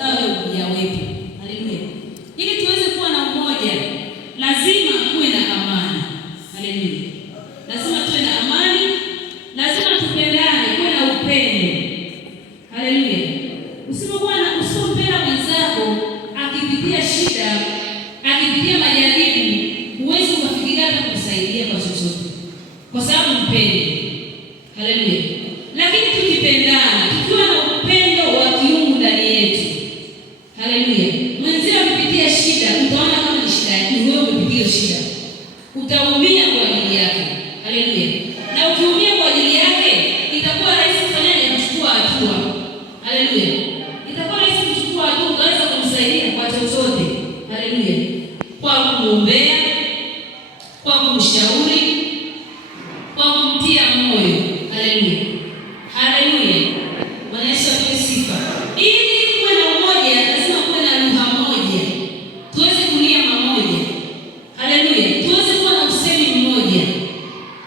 yawepo. Haleluya. Ili tuweze kuwa na umoja, lazima kuwe na amani. Haleluya. Lazima tuwe na amani, lazima tupendane, kuwe na upendo. Haleluya. Usipompenda mwenzako akipitia shida, akipitia majaribu, huwezi kufikiria hata kumsaidia kwa chochote, kwa sababu mpende. Haleluya. Lakini tukipendana, tukiwa na upendo wa kiungu ndani yetu, haleluya, mwenzio akipitia shida, utaona kama ni shida ni wewe umepitia shida, utaumia kwa ajili yake. Haleluya. Na ukiumia kwa ajili yake, itakuwa rahisi kufanyaje? Kuchukua hatua. Haleluya. Itakuwa rahisi kuchukua hatua, unaweza kumsaidia kwa chochote. Haleluya. Kwa kumwombea, kwa kumshauri, kwa kumtia moyo. Haleluya. Haleluya. Bwana Yesu apewe sifa. Ili kuwe na umoja, lazima kuwe na lugha moja. Tuweze kulia pamoja. Haleluya. Tuweze kuwa na usemi mmoja.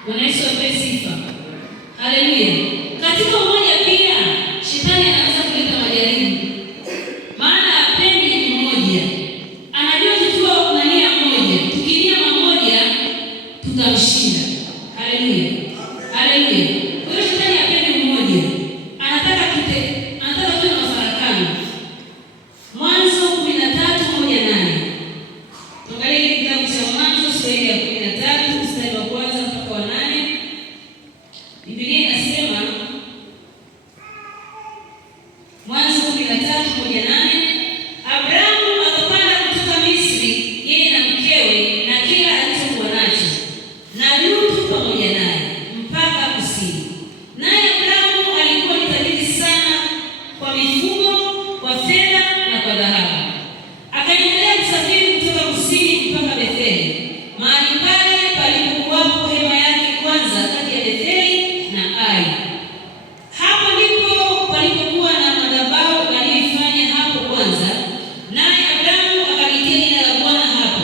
Bwana Yesu apewe sifa. Haleluya. Katika umoja pia, shetani anaweza kuleta majaribu. Maana hapendi umoja. Anajua tukiwa na nia moja, tukilia pamoja, tutamshinda. Haleluya. Haleluya. Kwa hiyo shetani hapendi umoja. Anataka tuwe na mafarakano. Mwanzo 13:1-8. Tuangalie kitabu cha Mwanzo sura ya 13 mstari wa kwanza mpaka wa 8. Biblia inasema, Mwanzo 13:1-8, Abrahamu akapanda kutoka Misri, yeye na mkewe na kila alichokuwa nacho, na Lutu pamoja naye, mpaka kusini. Naye Abrahamu alikuwa ni tajiri sana kwa mifugo, kwa fedha na kwa dhahabu. Akaendelea kusafiri kutoka kusini mpaka Betheli, mahali pale palipokuwapo hema yake kwanza kati ya Betheli na Ai. Hapo ndipo palipokuwa na madhabahu aliyoifanya hapo kwanza, naye Abrahamu akalitia jina la Bwana hapo.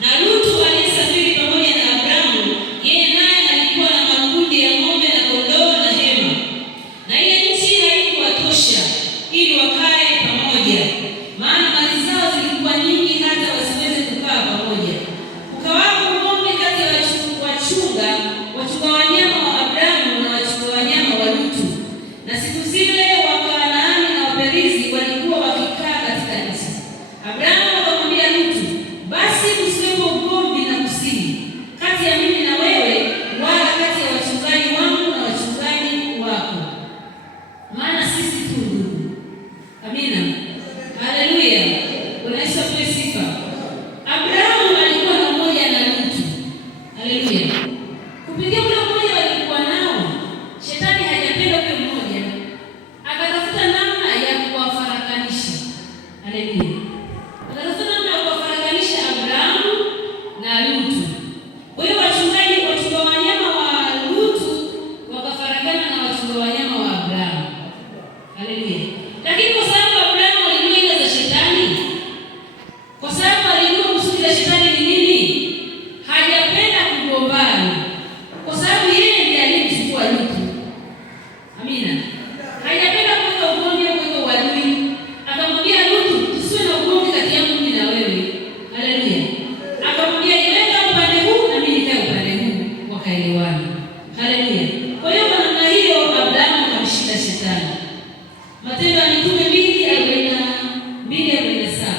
Na Lutu aliyesafiri pamoja na Abrahamu, yeye naye alikuwa na makundi ya ng'ombe na kondoo na hema, na ile nchi haikuwatosha ili wakae pamoja, maana mali zao zilikuwa nyingi hata wasiweze kukaa pamoja. Kukawapo ng'ombe kati ya wachunga wanyama wa Abrahamu na wachunga wanyama wa Lutu. Na siku zile Wakanaani na Waperizi walikuwa wakikaa katika nchi. Abrahamu akamwambia Lutu, basi usiwepo ugomvi na kusini kati ya mimi na wewe, wala kati ya wachungaji wangu na wachungaji wako, maana sisi tu ndugu. Amina. Haleluya. Bwana Yesu apewe sifa. Abrahamu alikuwa na umoja na Lutu. Haleluya. Kupitia ule umoja walikuwa nao, shetani hajapenda ule mmoja, akatafuta namna ya kuwafarakanisha. Haleluya. Akatafuta namna ya kuwafarakanisha Abrahamu na Lutu. Kwa hiyo wachunga wanyama wa Lutu wakafarakana na wachunga wanyama wa Abrahamu. Haleluya. Lakini kwa sababu Abrahamu alijua ile za shetani, kwa sababu alijua kusudi la shetani ni nini, hajapenda kugombana, kwa sababu yeye ndiye aliyemchukua Lutu. Amina. Hajapenda kuweka ugomvi au kuweka uadui. Akamwambia Lutu, tusiwe na ugomvi kati yangu mimi na wewe. Haleluya. Akamwambia niweka upande huu na mimi nikae upande huu, wakaelewana. Haleluya. Kwa hiyo kwa namna hiyo Abrahamu akamshinda shetani. Matendo ya Mitume 2:42-47.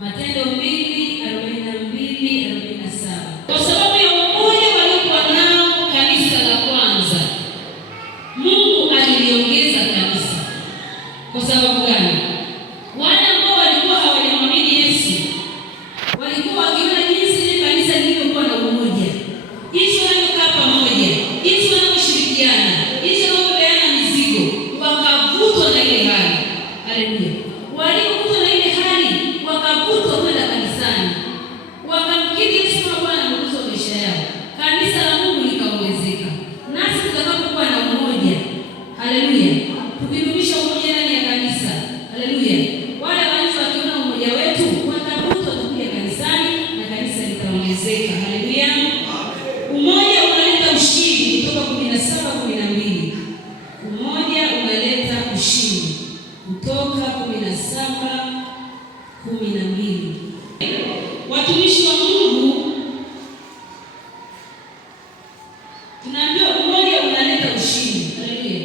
Matendo 2:42-47. Kwa sababu ya umoja waliokuwa nao kanisa la kwanza, Mungu aliliongeza kanisa. Kwa sababu gani? Wale ambao walikuwa hawajamwamini Yesu walikuwa wakiona jinsi ile kanisa lilivyokuwa na umoja, jinsi wanavyokaa pamoja, jinsi wanavyoshirikiana, jinsi wanavyopeana mizigo, wakavutwa na ile hali. Haleluya. Walipokutwa na ile hali, wakavutwa kwenda kanisani, wakamkiri Yesu kama Bwana na Mwokozi wa maisha yao. Kanisa la Mungu likaongezeka. Nasi tutakapokuwa na umoja, haleluya, tukidumisha umoja ndani ya kanisa, 7:12. Watumishi wa Mungu tunaambiwa umoja unaleta ushindi. Haleluya.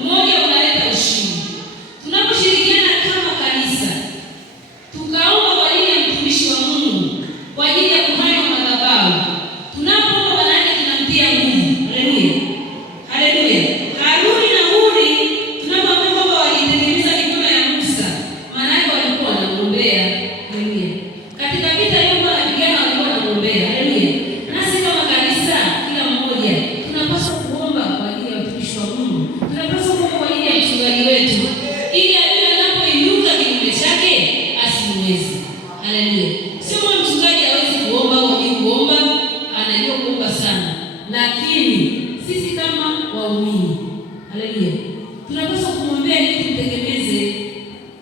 Umoja unaleta ushindi. Tunaposhirikiana kama kanisa, tukaomba kwa ajili ya mtumishi wa Mungu, kwa ajili ya kuhani wa madhabahu, tunapoomba maana yake tunamtia nguvu. Haleluya. Haleluya. Haruni na Huri tunapoomba kwamba walitengeneza mikono ya Musa, maana yake walikuwa wanagombea. Haleluya. Katika vita walikuwa wanapigana, walikuwa wanagombea. Haleluya. Nasi kama kanisa, kila mmoja tunapaswa kuomba kwa ajili ya watumishi wa Mungu. Tunapaswa kuomba kwa ajili ya mchungaji wetu, ili adui anapoinuka kinyume chake asimwezi. Haleluya. Sio mchungaji hawezi kuomba au hajui kuomba, anajua kuomba sana. Lakini sisi kama waumini, haleluya, tunapaswa kumwombea ili tumtegemeze.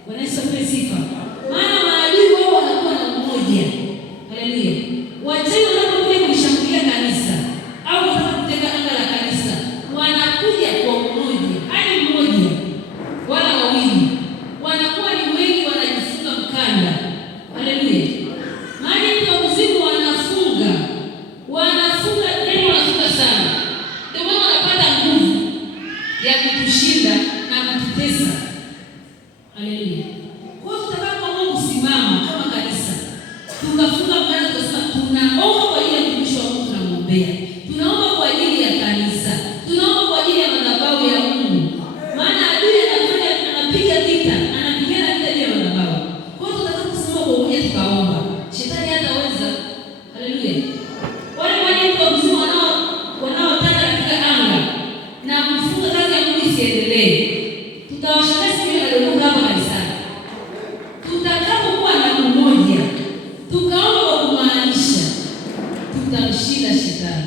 Bwana Yesu apewe sifa. Maana maadui wao wanakuwa na umoja. Haleluya. Wachawi wanapokuja kulishambulia kanisa au kutaka kuteka anga la kanisa, wanakuja kwa umoja, hadi mmoja wala wawili, wanakuwa ni wengi, wanajifunga mkanda. Haleluya. Maana kwa kuzimu wanafunga neno, wanafunga sana. Ndio maana wanapata nguvu ya kutushinda na kututesa. Haleluya. Kwa hiyo tutakapokuwa Mungu simama kama kanisa, tukafunga mkanda, tukasema tunaomba kwa ajili ya mtumishi wa Mungu, tunamwombea. Tunaomba kwa ajili ya kanisa. Tunaomba kwa ajili ya madhabahu ya Mungu. Maana adui anapiga vita, anapigana vita vya madhabahu. Kwa hiyo tutakaposimama kwa umoja tukaomba, shetani hataweza. Haleluya. Wale watu wa kuzimu wanaotaka katika anga na kufunga kazi ya Mungu isiendelee, tutawashangaa siku ile ndio hapa kanisani. Tutakapokuwa na umoja, tukaomba kwa kumaanisha, tutamshinda shetani.